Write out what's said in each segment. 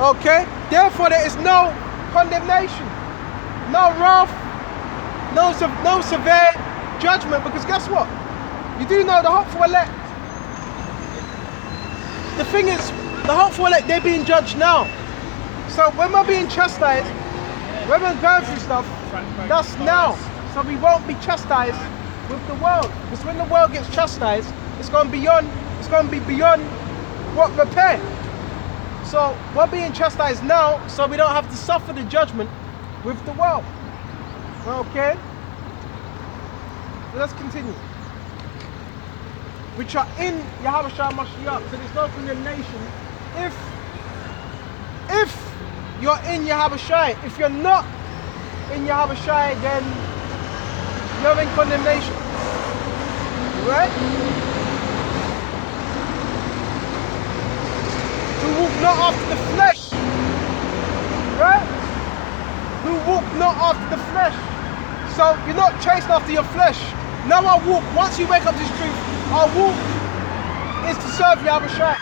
Okay? Therefore, there is no condemnation, no wrath, no severe judgment, because guess what? You do know the hopeful elect. The thing is, the hopeful elect, they're being judged now. So when we're being chastised, when we're going through stuff, that's now. So we won't be chastised with the world. Because when the world gets chastised, it's going to be beyond what repair. So we're being chastised now, so we don't have to suffer the judgment with the world. Okay? So let's continue. Which are in Yahushua Mashiach. So there's no condemnation. If you're in Yahushua, if you're not in Yahushua, then you're in condemnation. Right? Who walk not after the flesh. Right? Who walk not after the flesh. So you're not chasing after your flesh. Now our walk, once you wake up to this truth, our walk is to serve Yahushua.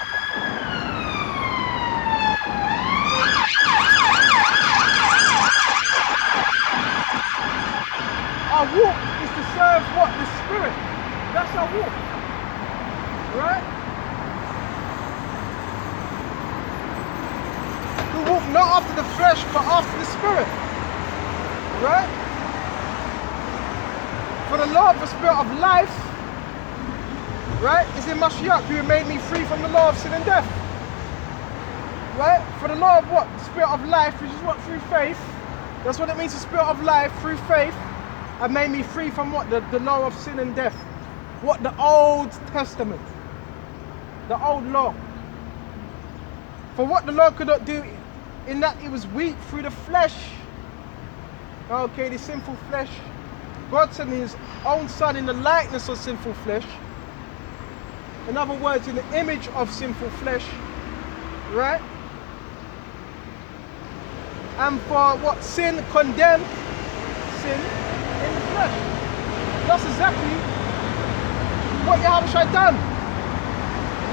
Our walk is to serve what? The Spirit. That's our walk. Right? Who walk not after the flesh, but after the Spirit. Right? For the law of the Spirit of life, right, is in Mashiach, who made me free from the law of sin and death. Right? For the law of what? The Spirit of life, which is what? Through faith. That's what it means, the Spirit of life, through faith, and made me free from what? The law of sin and death. What? The Old Testament. The old law. For what the law could not do, in that it was weak through the flesh. Okay, the sinful flesh. God sent his own son in the likeness of sinful flesh. In other words, in the image of sinful flesh. Right? And for what? Sin condemned sin in the flesh. That's exactly what Yahushua done.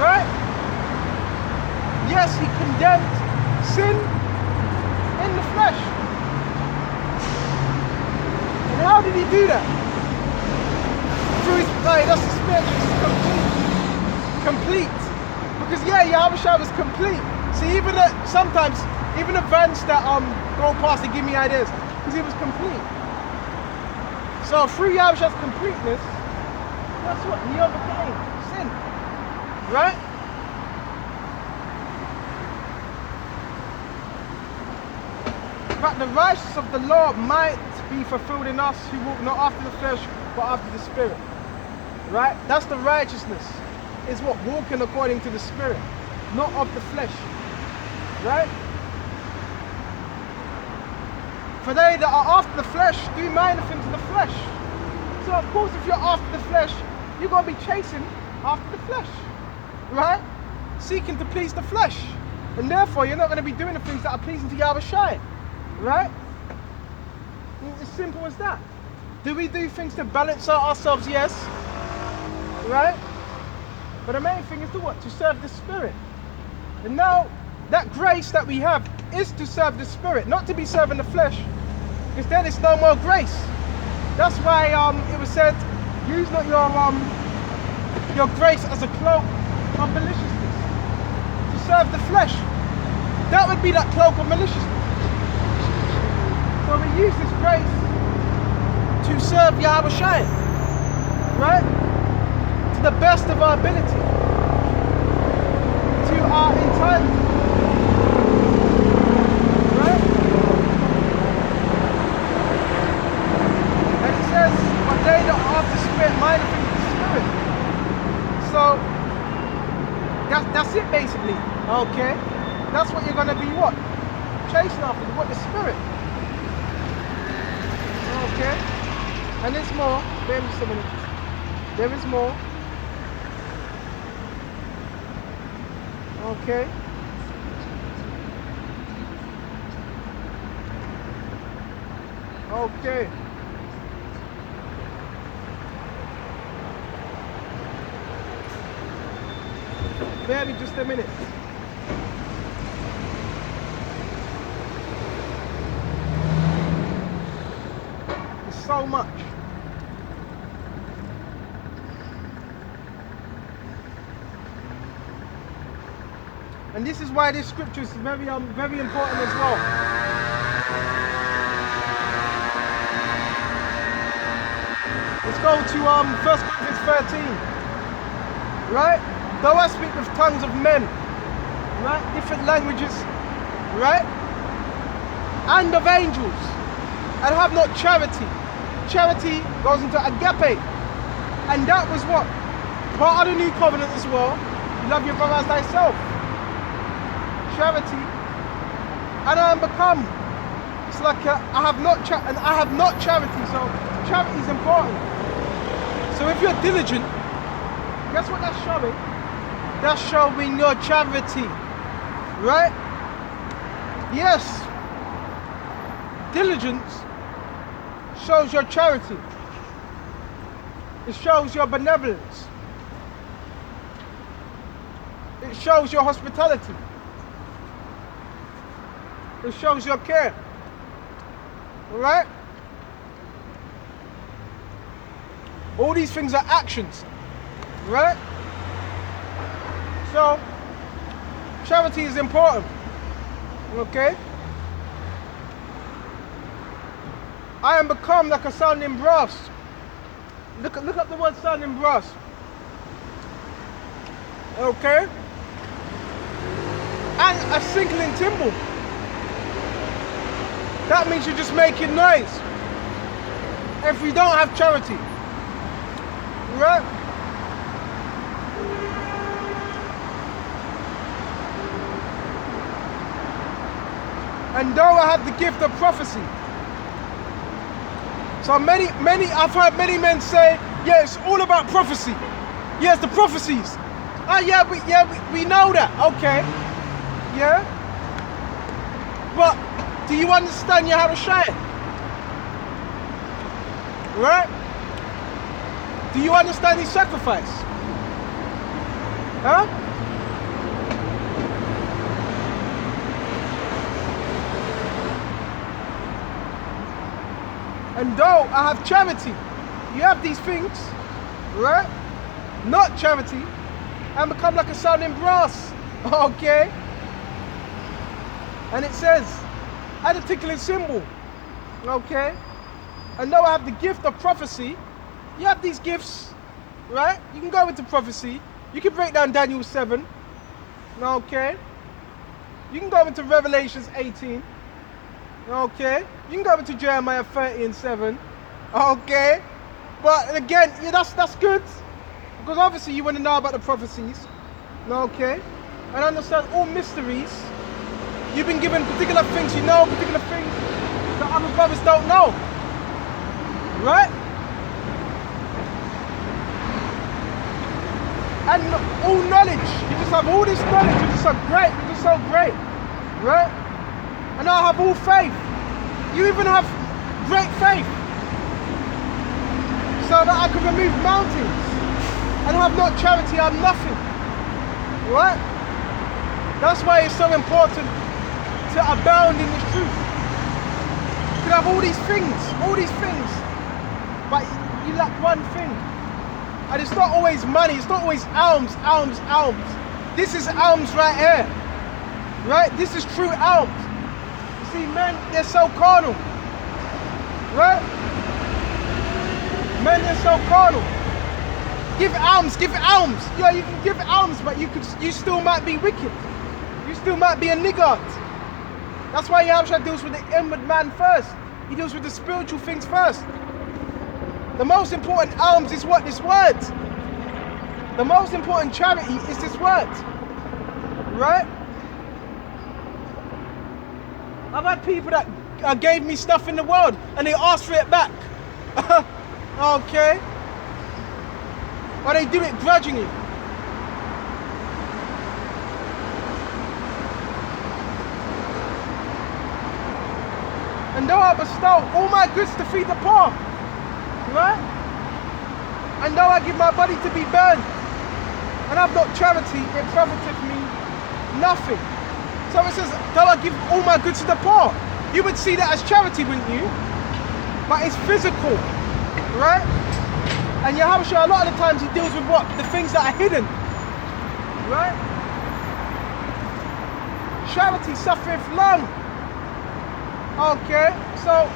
Right? Yes, he condemned sin in the flesh. And how did he do that? Through his, that's the Spirit, it's complete. Because yeah, Yahushua was complete. See, even sometimes, even events that go past, they give me ideas, because he was complete. So through Yahushua's completeness, guess what? He overcame sin. Right? But the righteousness of the law might be fulfilled in us who walk not after the flesh, but after the Spirit. Right? That's the righteousness. Is what? Walking according to the Spirit, not of the flesh. Right? For they that are after the flesh do mind the things of the flesh. So of course, if you're after the flesh, you're going to be chasing after the flesh. Right? Seeking to please the flesh. And therefore, you're not going to be doing the things that are pleasing to Yahushua. Right? It's as simple as that. Do we do things to balance out ourselves? Yes. Right? But the main thing is to what? To serve the Spirit. And now, that grace that we have is to serve the Spirit, not to be serving the flesh. Because then it's no more grace. That's why it was said, use not your grace as a cloak of maliciousness. To serve the flesh. That would be that cloak of maliciousness. So we use this grace to serve Yahushua, right? To the best of our ability, to our entirety, right? And it says, but they that are of the Spirit, mind the things of the Spirit. So that's it basically, okay? That's what you're gonna be what? Chasing after, what? The Spirit. Okay? And there's more. Bear with me just a minute. There is more. Okay? Okay. Bear with me just a minute. so much. And this is why this scripture is very important as well. Let's go to 1 Corinthians 13. Right? Though I speak with tongues of men, right? Different languages, right? And of angels, and have not charity. Charity goes into agape. And that was what? Part of the new covenant as well. You love your brother as thyself. Charity. And I am become. It's like I have not charity. So charity is important. So if you're diligent, guess what that's showing? That's showing your charity. Right? Yes. Diligence shows your charity. It shows your benevolence. It shows your hospitality. It shows your care. Alright? All these things are actions. Right? So, charity is important. Okay? I am become like a sounding brass. Look up the word sounding brass. Okay? And a singling timbre. That means you're just making noise. If you don't have charity. Right? And though I have the gift of prophecy. So I've heard many men say, yeah, it's all about prophecy. Yes, the prophecies. We know that. Okay. Yeah. But do you understand how to shine? Right? Do you understand his sacrifice? Huh? And though I have charity, you have these things, right? Not charity, and become like a sounding brass, okay? And it says, and a tickling cymbal, okay? And though I have the gift of prophecy, you have these gifts, right? You can go into prophecy. You can break down Daniel 7, okay? You can go into Revelations 18. Okay, you can go into Jeremiah 30 and 7. Okay, but again, yeah, that's good, because obviously you want to know about the prophecies. Okay, and understand all mysteries. You've been given particular things, you know particular things that other brothers don't know. Right? And all knowledge. You just have all this knowledge. You're just so great. You're just so great. Right? And I have all faith. You even have great faith. So that I can remove mountains. And have not charity, I'm nothing. Right? That's why it's so important to abound in this truth. You can have all these things, but you lack one thing. And it's not always money, it's not always alms. This is alms right here. Right? This is true alms. You see, men, they're so carnal. Right? Men, they're so carnal. Give alms. Yeah, you can give alms, but you still might be wicked. You still might be a niggard. That's why Yahushua deals with the inward man first. He deals with the spiritual things first. The most important alms is what? This word. The most important charity is this word. Right? I've had people that gave me stuff in the world and they asked for it back. Okay? Or they do it grudgingly. And though I bestow all my goods to feed the poor, right? And though I give my body to be burned, and have not charity, it profiteth me nothing. So it says, though I give all my goods to the poor, you would see that as charity, wouldn't you? but it's physical, right? And Yahushua, a lot of the times he deals with what? The things that are hidden, right? Charity suffereth long. Okay, so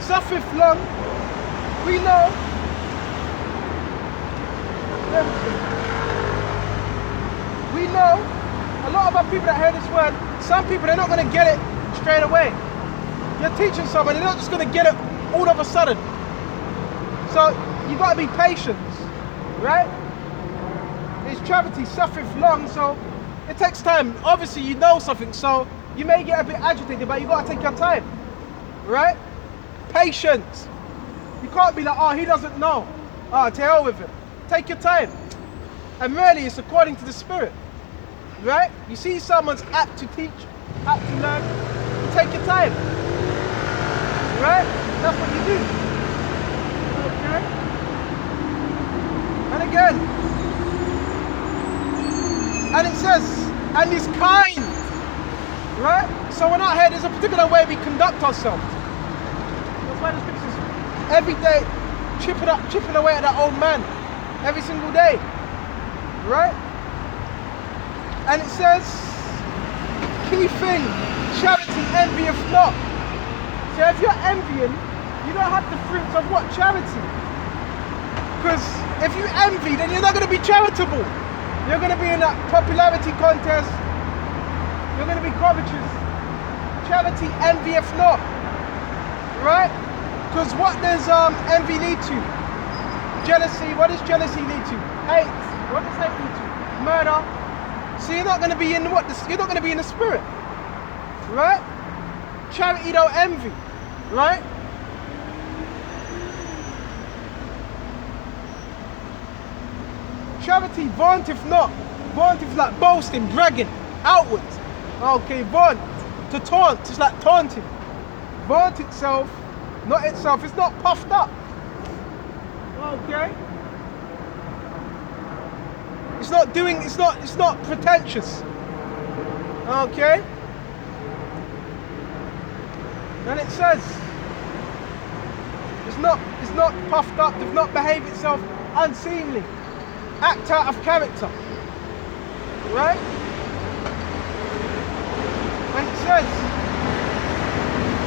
suffereth long, we know. We know a lot of our people that hear this word, some people, they're not going to get it straight away. You're teaching someone, they're not just going to get it all of a sudden. So you got to be patient, right? It's charity suffereth long, so it takes time. Obviously, you know something, so you may get a bit agitated, but you got to take your time, right? Patience. You can't be like, oh, he doesn't know. Oh, to hell with him. Take your time. And really, it's according to the Spirit, right? You see someone's apt to teach, apt to learn, you take your time, right? That's what you do, okay? And again, and it says, and is kind, right? So we're not here, there's a particular way we conduct ourselves. That's why the scriptures, every day, chipping away at that old man, every single day, right? And it says, key thing, charity envieth not. So if you're envying, you don't have the fruits of what? Charity. Because if you envy, then you're not going to be charitable. You're going to be in that popularity contest. You're going to be covetous. Charity envieth not. Right? Because what does envy lead to? Jealousy. What does jealousy lead to? Hate. What does hate lead to? Murder. So you're not going to be in what? You're not going to be in the spirit. Right? Charity don't envy. Right? Charity vaunteth not. Vaunteth is like boasting, bragging, outwards. Okay, vaunt. To taunt, it's like taunting. Vaunt itself, not itself. It's not puffed up. Okay? It's not doing, it's not pretentious. Okay? And it says, it's not puffed up, does not behave itself unseemly. Act out of character. Right? And it says,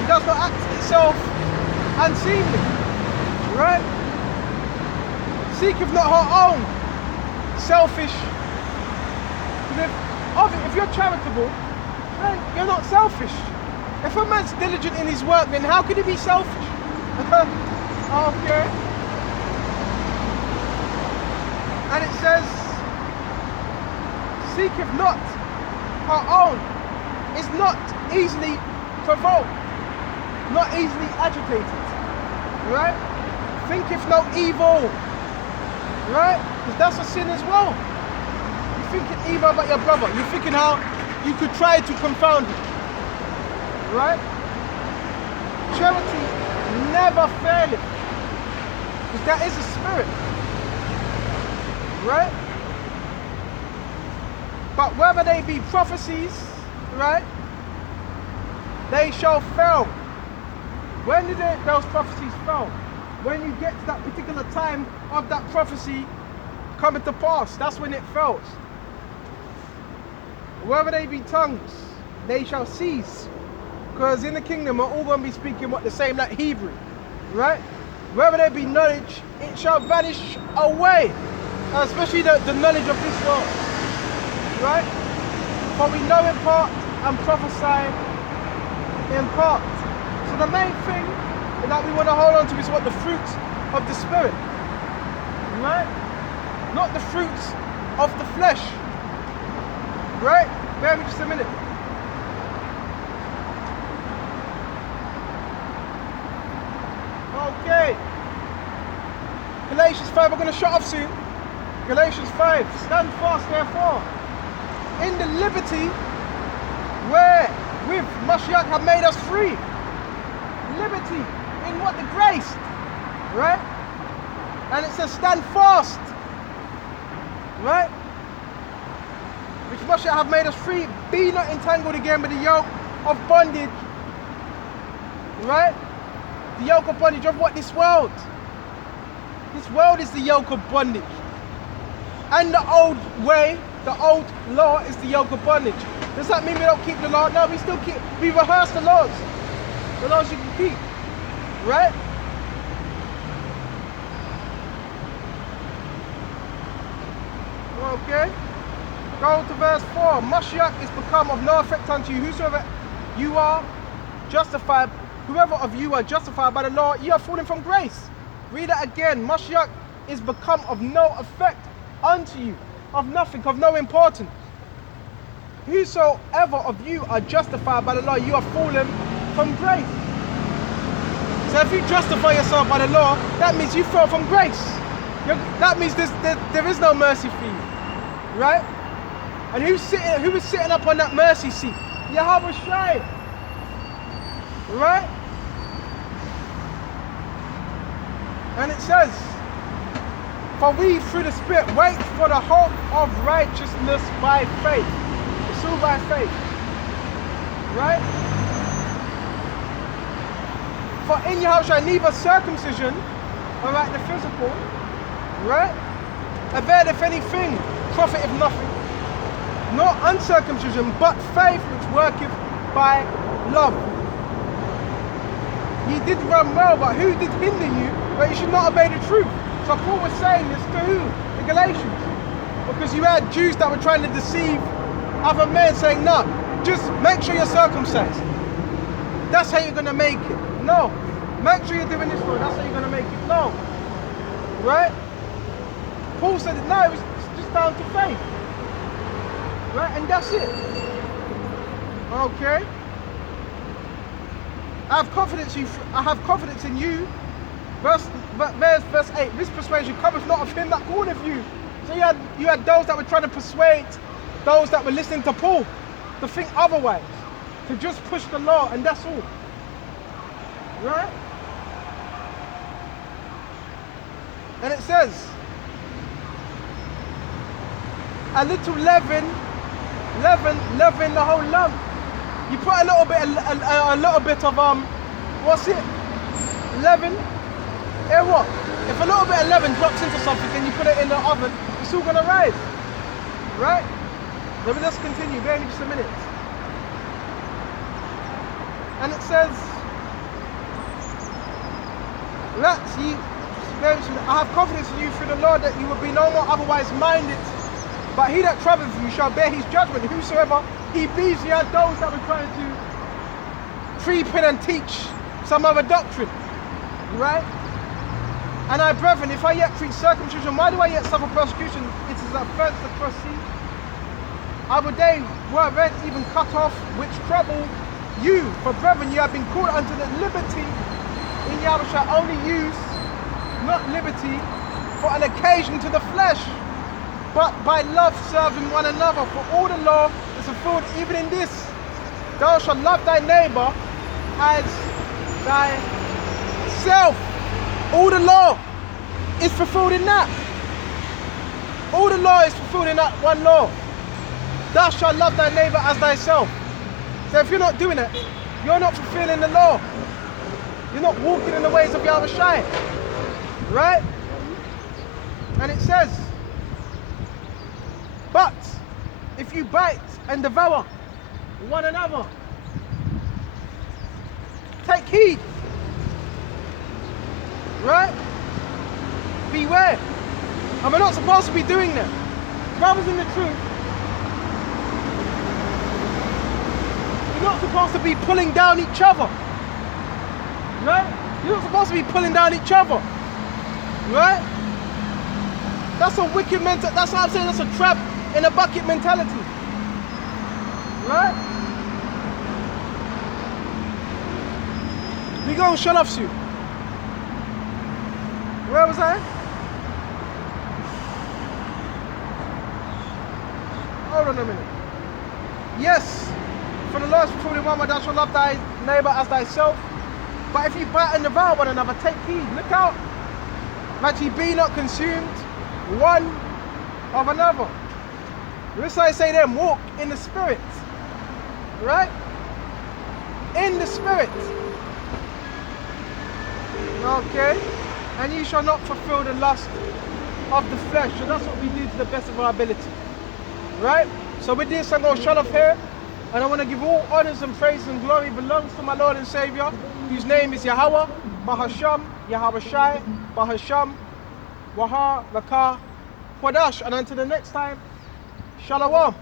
it does not act itself unseemly. Right? Seeketh not her own. Selfish. If you're charitable, then you're not selfish. If a man's diligent in his work, then how could he be selfish? Okay. And it says, seeketh not her own, is not easily provoked, not easily agitated, right? Thinketh no evil, right? Because that's a sin as well. You're thinking evil about your brother. You're thinking how you could try to confound him, right? Charity never faileth, because that is a spirit. Right? But whether they be prophecies, right, they shall fail. When do those prophecies fail? When you get to that particular time of that prophecy coming to pass, that's when it fails. Whether they be tongues, they shall cease. Because in the kingdom we're all going to be speaking what the same like Hebrew, right? Whether there be knowledge, it shall vanish away. Especially the knowledge of this world, right? For we know in part and prophesy in part. So the main thing that we want to hold on to is what? The fruits of the Spirit, right? Not the fruits of the flesh, right? Bear with me just a minute. Okay. Galatians 5, we're going to shut off soon. Galatians 5, stand fast therefore in the liberty wherewith Mashiach have made us free. Liberty in what? The grace, right? And it says stand fast, right? Which Mashiach have made us free. Be not entangled again with the yoke of bondage, right? The yoke of bondage of what? This world. This world is the yoke of bondage. And the old way, the old law is the yoke of bondage. Does that mean we don't keep the law? No, we still keep, we rehearse the laws. The laws you can keep. Right? Okay. Go to verse 4. Mashiach is become of no effect unto you. Whosoever you are justified, whoever of you are justified by the law, you are falling from grace. Read that again. Mashiach is become of no effect unto you. Of nothing, of no importance. Whosoever of you are justified by the law, you are fallen from grace. So if you justify yourself by the law, that means you fell from grace. That means there is no mercy for you. Right? And who is sitting up on that mercy seat? Yahweh Shai. Right? And it says, for we through the Spirit wait for the hope of righteousness by faith. It's all by faith. Right? For in Yahushua neither circumcision, alright, the physical, right, availeth anything, profiteth nothing, nor uncircumcision, but faith which worketh by love. Ye did run well, but who did hinder you? But you should not obey the truth. So Paul was saying this to who? The Galatians. Because you had Jews that were trying to deceive other men, saying, no, just make sure you're circumcised. That's how you're going to make it. No. Make sure you're doing this, Lord. That's how you're going to make it. No. Right? Paul said, no, it's just down to faith. Right? And that's it. Okay? I have confidence in you. Verse 8. This persuasion cometh not of him that calleth you. So you had those that were trying to persuade those that were listening to Paul to think otherwise. To just push the law, and that's all. Right? And it says, a little leaven the whole lump. You put a little bit of what's it? Leaven. Yeah, what? If a little bit of leaven drops into something and you put it in the oven, it's all gonna rise. Right? Let me just continue, bear with me just a minute. And it says, I have confidence in you through the Lord that you will be no more otherwise minded. But he that troubleth you shall bear his judgment. Whosoever he be, you had those that were trying to creep in and teach some other doctrine. Right? And I, brethren, if I yet preach circumcision, why do I yet suffer persecution? It is a offense to proceed. Our day were red even cut off, which trouble you. For brethren, you have been called unto the liberty in Yahushua. Only use not liberty for an occasion to the flesh, but by love serving one another. For all the law is fulfilled even in this: thou shalt love thy neighbor as thyself. All the law is fulfilled in that. All the law is fulfilled in that one law. Thou shalt love thy neighbor as thyself. So if you're not doing it, you're not fulfilling the law. You're not walking in the ways of Yahweh Shai. Right? And it says, but if you bite and devour one another, take heed. Right? Beware. And we're not supposed to be doing that. Brothers in the truth, you're not supposed to be pulling down each other. Right? You're not supposed to be pulling down each other. Right? That's a wicked mentality. That's what I'm saying. That's a trap in a bucket mentality. Right? We go and shut off you. Where was I? Hold on a minute. Yes, for the law is fulfilled in one, thou shalt love thy neighbor as thyself. But if you bite and devour one another, take heed. Look out, that ye be not consumed one of another. This I say them, walk in the Spirit. Right? In the Spirit. Okay? And ye shall not fulfill the lust of the flesh. So that's what we do to the best of our ability. Right? So with this, I'm going to shut off here. And I want to give all honors and praise and glory belongs to my Lord and Savior, whose name is Yahweh, Bahasham, Yahweh Shai, Bahasham, Waha, Lakah, Quadash. And until the next time, Shalom.